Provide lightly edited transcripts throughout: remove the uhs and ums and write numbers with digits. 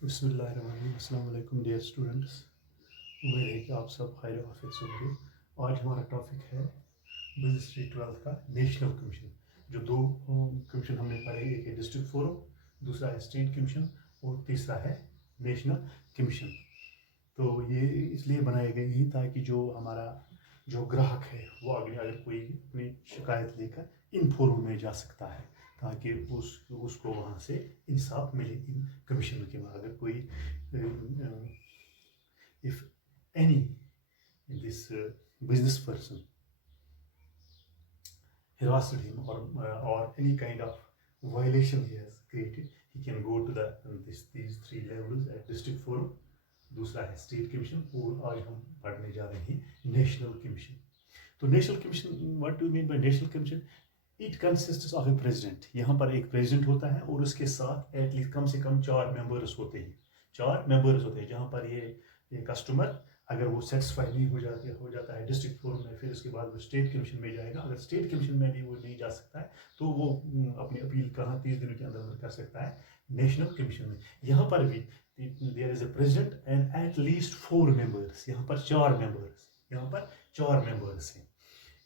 बिस्मिल्लाहिर्रहमानिर्रहीम। अस्सलाम वालेकुम डियर स्टूडेंट्स, उम्मीद है कि आप सब खैर आफियत से होंगे। आज हमारा टॉपिक है बिजनेस स्ट्रीट 12 का नेशनल कमीशन। जो दो कमीशन हमने पढ़े, एक है डिस्ट्रिक्ट फोरम, दूसरा है स्टेट कमीशन और तीसरा है नेशनल कमीशन। तो ये इसलिए बनाए गए हैं ताकि जो हमारा जो ग्राहक है वो अगर कोई अपनी शिकायत लेकर इन फोरम में जा सकता है, ताकि उसको वहाँ से इंसाफ मिले इन कमीशन के बाद। अगर कोई if any this business person harassed him or any kind of violation he has created, he can go to these three levels at district forum, दूसरा है स्टेट कमीशन और आज हम पढ़ने जा रहे हैं नेशनल कमीशन। तो national commission, what do mean by national commission? It consists of A president. यहाँ पर एक प्रेसिडेंट होता है और उसके साथ एटलीस्ट कम से कम 4 मेंबर्स होते हैं। 4 मेंबर्स होते हैं। जहाँ पर ये कस्टमर अगर वो सेटिस्फाई नहीं हो जाता है डिस्ट्रिक्ट फोरम में, फिर उसके बाद वो स्टेट कमीशन में जाएगा। अगर स्टेट कमीशन में भी वो नहीं जा सकता है तो वो अपनी अपील कहाँ 30 दिनों के अंदर कर सकता है नेशनल कमीशन में। यहाँ पर भी there is a president and at least 4 members. यहाँ पर 4 मेंबर्स हैं।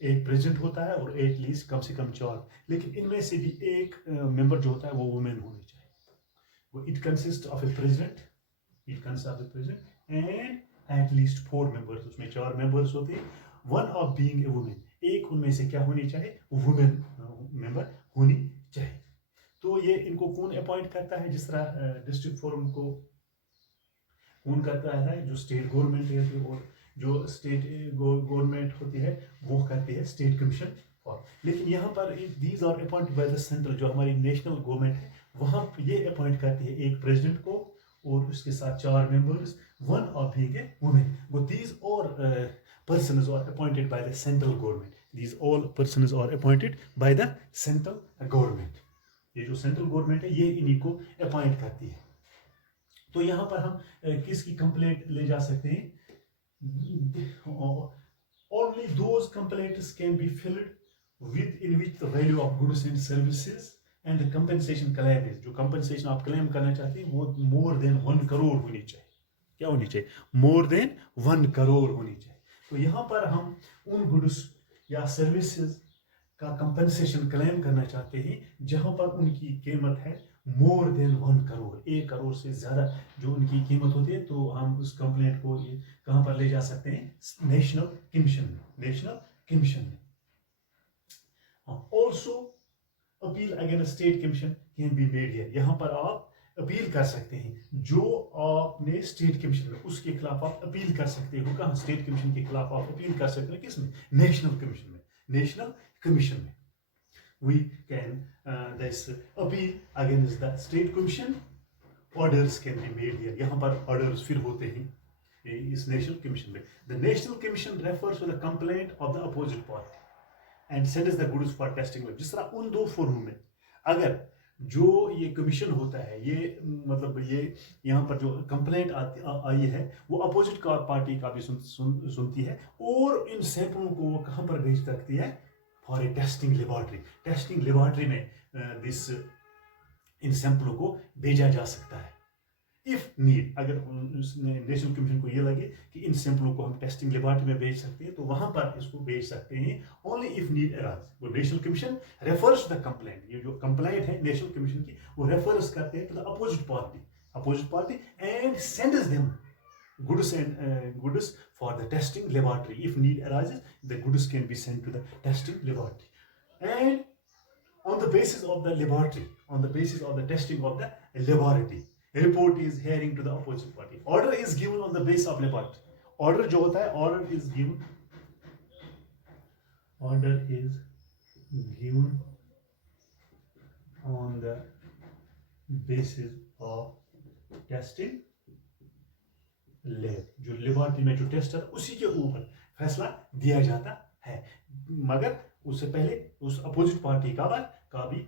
एक प्रेसिडेंट होता है और एट लीस्ट कम से कम 4, लेकिन इनमें से भी एक मेंबर जो होता है वो वुमेन होनी चाहिए। वो it consist of A president and at least 4 members. उसमें 4 मेंबर्स होते हैं। One of being a women, एक उनमें से क्या होनी चाहिए? वुमेन मेंबर होनी चाहिए। तो ये इनको कौन अपॉइंट करता है? जिस तरह डिस्ट्रिक्ट फोरम को कौन करता है? जो स्टेट गवर्नमेंट है, और जो स्टेट गवर्नमेंट होती है वो करती है स्टेट कमीशन फॉर। लेकिन यहाँ पर these are appointed by the central. जो हमारी नेशनल गवर्नमेंट है वहाँ ये अपॉइंट करती है एक प्रेसिडेंट को और उसके साथ 4 members, one of being a women. वो दीज और persons are appointed by the central government. These all persons are appointed by the central government. ये जो सेंट्रल गवर्नमेंट है ये इन्हीं को अपॉइंट करती है। तो यहाँ पर हम किसकी कंप्लेंट ले जा सकते हैं? Only those complaints can be filled in which the value of goods and services and the compensation claim is, जो compensation आप क्लेम करना चाहते हैं वो more than 1 करोड़ होनी चाहिए। क्या होनी चाहिए? more than 1 करोड़ होनी चाहिए। तो यहाँ पर हम उन गुड्स या सर्विसेज का कंपनसेशन क्लेम करना चाहते हैं जहाँ पर उनकी कीमत है मोर देन 1 करोड़, 1 करोड़ से ज़्यादा जो उनकी कीमत होती है। तो हम उस कंप्लेंट को कहाँ पर ले जा सकते हैं? नेशनल कमीशन में। Also appeal against state commission can be made here. यहाँ पर आप अपील कर सकते हैं जो आपने स्टेट कमीशन में, उसके खिलाफ आप अपील कर सकते हो। कहाँ? स्टेट कमीशन के खिलाफ आप अपील कर सकते हैं। किसमें? नेशनल कमीशन में। We can this appeal against the state commission. Orders can be made here. यहाँ पर orders फिर होते हैं इस नेशनल कमीशन में। The national commission refers to the complaint of the opposite party and sends the goods for testing. जिस तरह उन 2 फोरम में अगर जो ये कमीशन होता है, ये मतलब ये यहाँ पर जो कंप्लेंट आई है वो अपोजिट पार्टी का भी सुनती है और इन सैंपलों को वो कहाँ पर भेज सकती है? फॉर ए टेस्टिंग लेबॉर्ट्री में इन सैंपलों को भेजा जा सकता है। इफ नीड, अगर नेशनल कमीशन को ये लगे कि इन सैंपलों को हम टेस्टिंग लेबॉर्ट्री में भेज सकते हैं तो वहां पर इसको भेज सकते हैं। Only if need arise. वो national commission refers the complaint, ये जो कंप्लेंट है नेशनल कमीशन की वो रेफर्स करते हैं to the opposite party and sends them goods for the testing laboratory. If need arises, the goods can be sent to the testing laboratory. And on the basis of the testing of the laboratory, report is hearing to the opposite party. Order is given on the basis of laboratory. Order जो होता है, order is given on the basis of testing lab. जो laboratory में जो test है उसी के ऊपर फैसला दिया जाता है, मगर उससे पहले उस अपोजिट पार्टी का भी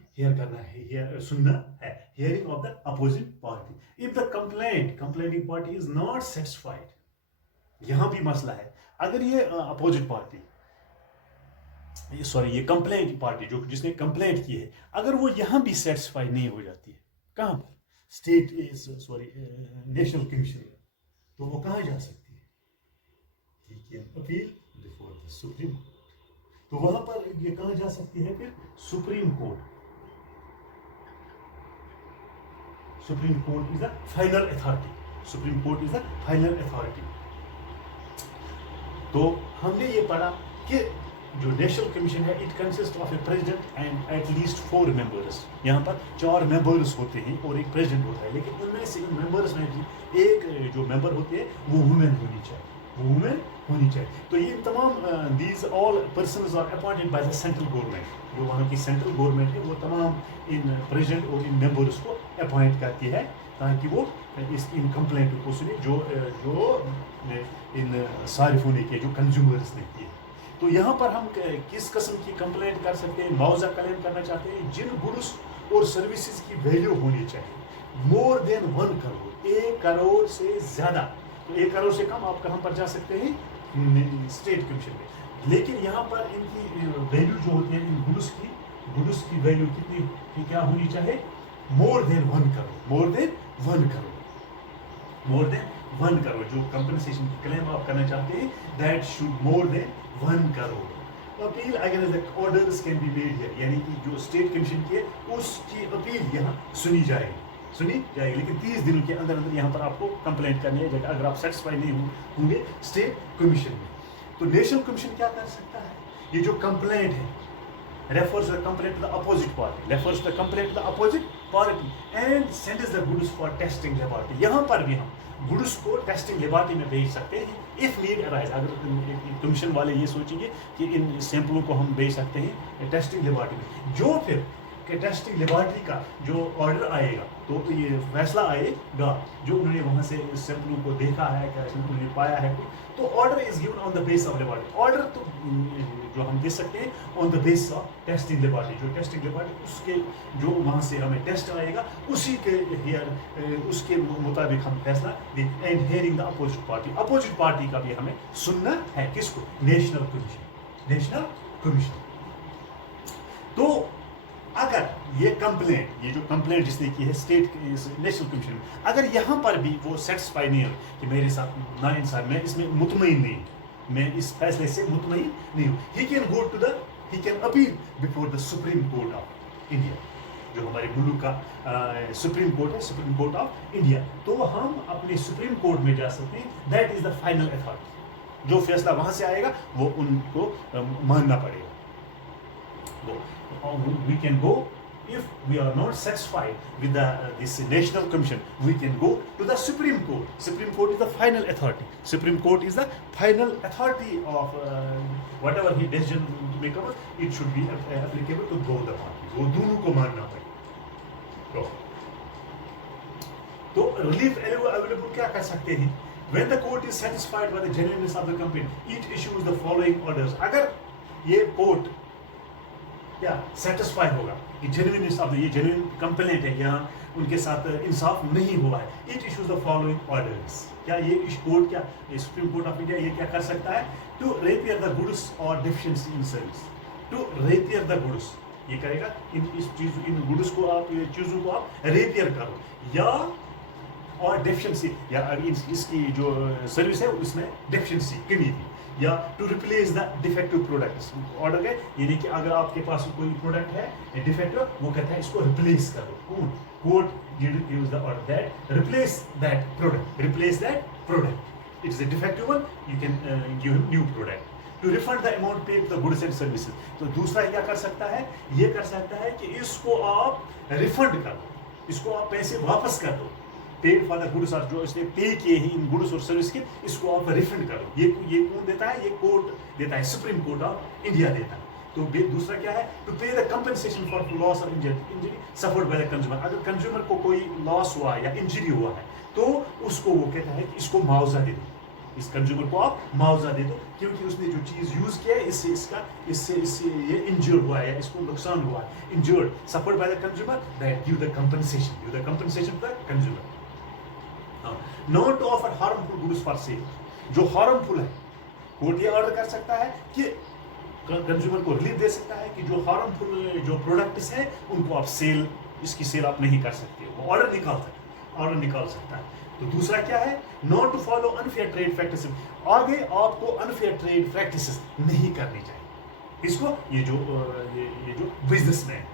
सुनना है। Hearing of the opposite party. If the complaining party is not satisfied, यहां भी मसला है। अगर ये अपोजिट पार्टी, ये कंप्लेंट पार्टी जो जिसने कंप्लेंट की है, अगर वो यहां भी सेटिस्फाइड नहीं हो जाती है कहाँ पर स्टेट सॉरी नेशनल कमीशन, तो वो कहाँ जा सकती है, he can appeal before the supreme court. तो वहां पर ये कहाँ जा सकती है फिर, supreme court. Supreme court is the final authority, supreme court is the final authority. तो हमने ये पढ़ा कि जो नेशनल कमीशन है it consist of A president and at least 4 members. यहाँ पर 4 मेंबर्स होते हैं और एक प्रेसिडेंट होता है, लेकिन उनमें से इन मेंबर्स में भी एक जो मेंबर होती है वो वुमेन होनी चाहिए, वो वुमेन होनी चाहिए। तो ये तमाम these all persons are appointed by the central government, जो वहाँ की सेंट्रल गवर्नमेंट है वो तमाम इन प्रेसिडेंट और इन मेंबर्स को अपॉइंट करती है ताकि वो इन कंप्लेंट को सुने जो इन सारिफ होने के जो कंज्यूमर्स ने किए। तो यहाँ पर हम किस किस्म की कंप्लेंट कर सकते हैं, मुआवजा क्लेम करना चाहते हैं जिन गुड्स और सर्विसेज की वैल्यू होनी चाहिए मोर देन 1 करोड़, 1 करोड़ से ज़्यादा। तो 1 करोड़ से कम आप कहाँ पर जा सकते हैं, स्टेट कमीशन में। लेकिन यहाँ पर इनकी वैल्यू जो होती है इन गुड्स की वैल्यू कितनी क्या होनी चाहिए, more than 1 crore, more than 1 crore, more than 1 crore. जो कंपनसेशन की क्लेम आप करना चाहते हैं that should more than 1 crore. Appeal against the orders can be made here, यानी कि जो स्टेट कमीशन की है उसकी अपील यहाँ सुनी जाएगी, लेकिन 30 दिनों के अंदर अंदर यहाँ पर आपको कंप्लेंट करनी है अगर आप सेटिस्फाई नहीं होंगे स्टेट कमीशन में। तो नेशनल कमीशन क्या कर सकता है, ये जो कंप्लेंट है refers the complaint to the opposite party, refers the complaint to the opposite party and sends the goods for testing laboratory। यहाँ पर भी हम गुड्स को टेस्टिंग लेबॉरेटरी में भेज सकते हैं इफ नीड अराइज। अगर कमीशन वाले ये सोचेंगे कि इन सैंपलों को हम भेज सकते हैं टेस्टिंग लेबॉरेटरी में, जो फिर कि टेस्टिंग लेबॉरेटरी का जो ऑर्डर आएगा तो ये फैसला आएगा जो उन्होंने वहाँ से सैंपलों को देखा है, क्या उन्होंने पाया है, तो order is given on the base of laboratory. Order तो जो हम दे सकते हैं on the base of testing laboratory, जो टेस्टिंग लेबॉरेटरी उसके जो वहाँ से हमें टेस्ट आएगा उसी के उसके मुताबिक हम फैसला दें। And hearing the opposite party का भी हमें सुनना है, किसको, नेशनल कमीशन। तो अगर ये जो कंप्लेंट जिसने की है स्टेट नेशनल कमीशन, अगर यहाँ पर भी वो सेटिस्फाई नहीं हो कि मेरे साथ नाइंसाफ, मैं इसमें मुतमईन नहीं, मैं इस फैसले से मुतमईन नहीं हूँ, he can appeal before the supreme Court of India, जो हमारे मुल्क का सुप्रीम कोर्ट है, सुप्रीम कोर्ट ऑफ इंडिया। तो हम अपने सुप्रीम कोर्ट में जा सकते हैं, that is the final authority. जो फैसला वहाँ से आएगा वो उनको मानना पड़ेगा। We can go if we are not satisfied with this national commission, we can go to the Supreme Court. Supreme Court is the final authority. Supreme Court is the final authority of whatever he decision may come. It should be applicable to both the parties. वो दोनों को मानना पड़ेगा। तो relief available क्या कर सकते हैं? When the court is satisfied by the genuineness of the complaint, it issues the following orders. अगर ये कोर्ट क्या सेटिस्फाई होगा कि जेन्युइननेस ऑफ ये जेन्युइन कंप्लेंट है, यहाँ उनके साथ इंसाफ नहीं हुआ है, it issues the following orders. क्या ये कोर्ट, क्या सुप्रीम कोर्ट ऑफ इंडिया ये क्या कर सकता है, टू रिपेयर द गुड्स और deficiency in service, to repair the goods, ये करेगा इन गुड्स को आप, चीज़ों को आप रिपेयर करो, या और डेफिशिएंसी, या इसकी जो सर्विस है उसमें डेफिशिएंसी कमी थी, या to replace the defective products. Order है यानी कि अगर आपके पास कोई प्रोडक्ट है डिफेक्टिव, वो कहता है इसको रिप्लेस करो, court gives the order that replace that product, it is a defective one, you can give new product. To refund the amount paid the goods and services, तो दूसरा क्या कर सकता है, ये कर सकता है कि इसको आप रिफंड कर दो, इसको आप पैसे वापस कर दो, पेड फॉर द गुड्स और जो इसने पे किए हैं इन गुड्स और सर्विस के, इसको आप रिफंड करो। ये कौन देता है, ये कोर्ट देता है, सुप्रीम कोर्ट ऑफ इंडिया देता है। तो दूसरा क्या है, टू पे द कंपनसेशन फॉर लॉस और injury suffered by the consumer. अगर कंज्यूमर को कोई लॉस हुआ है या इंजरी हुआ है तो उसको वो कहता है कि इसको मुआवजा दे दो, इस कंज्यूमर को आप मुआवजा दे दो, क्योंकि उसने जो चीज़ यूज़ किया है इससे ये इंजर्ड हुआ है या इसको नुकसान हुआ है, injured suffered by the consumer, that give the compensation for consumer. Not to offer harmful goods for sale, जो हार्मफुल है कोर्ट ये ऑर्डर कर सकता है कि कंज्यूमर को रिलीफ दे सकता है कि जो हार्मफुल जो प्रोडक्ट्स हैं उनको आप इसकी सेल आप नहीं कर सकते हो। ऑर्डर निकाल सकता है। तो दूसरा क्या है, not to follow unfair trade practices, आगे आपको अनफेयर ट्रेड प्रैक्टिसेस नहीं करनी चाहिए। इसको ये जो बिजनेसमैन,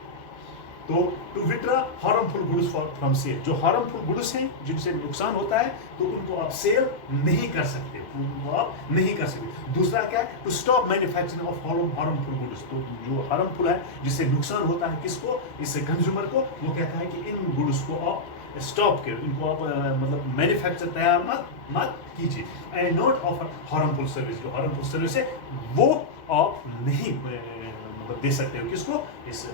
तो to withdraw harmful goods from sale, जो हार्मफुल गुड्स हैं जिनसे नुकसान होता है तो उनको आप सेल नहीं कर सकते, उनको आप नहीं कर सकते। दूसरा क्या है, to stop manufacturing of harmful goods, तो जो हार्मफुल है जिससे नुकसान होता है किसको, इससे कंज्यूमर को, वो कहता है कि इन गुड्स को आप स्टॉप करो, इनको आप मतलब मैन्युफैक्चर तैयार मत कीजिए। And not offer harmful service, जो हार्मफुल सर्विस है वो आप नहीं मतलब दे सकते हो किसको, इस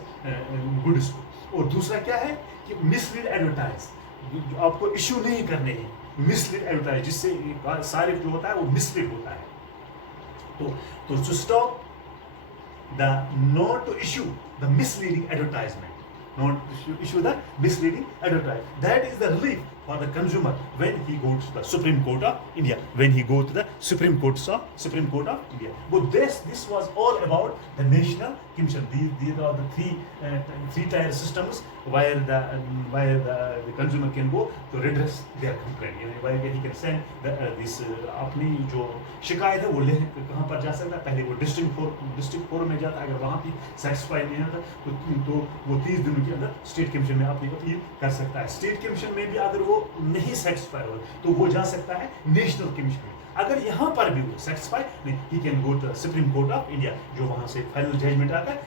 गुड्स को। और दूसरा क्या है कि मिसलीड एडवर्टाइज, आपको इशू नहीं करने हैं मिसलीड एडवर्टाइज, जिससे सारे जो होता है वो मिसलीड होता है। तो to stop the not to issue the misleading advertisement, not issue the misleading advertisement. That is the relief for the consumer when he goes to the Supreme Court of India. When he goes to the Supreme Court of India. But this was all about the National Commission. These are the three-tier systems where the consumer can go to redress their complaint. Where he can send this अपनी जो शिकायत है वो ले कहाँ पर जा सकता है, पहले वो डिस्ट्रिक्ट कोर्ट में जाता है, अगर वहाँ भी सेटिस्फाई नहीं होता तो वो 30 दिनों के अंदर स्टेट कमीशन में अपनी अपील कर सकता है। स्टेट कमीशन में भी अगर वो नहीं सेटिस्फाई हो तो वो जा सकता है नेशनल कमीशन में। अगर यहाँ पर भी वो सेटिस्फाई नहीं, he can go to Supreme Court of India, जो वहाँ से फाइनल जजमेंट आता है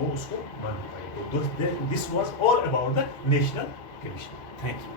वो उसको मान पाए। तो this was all about the national commission. Thank you.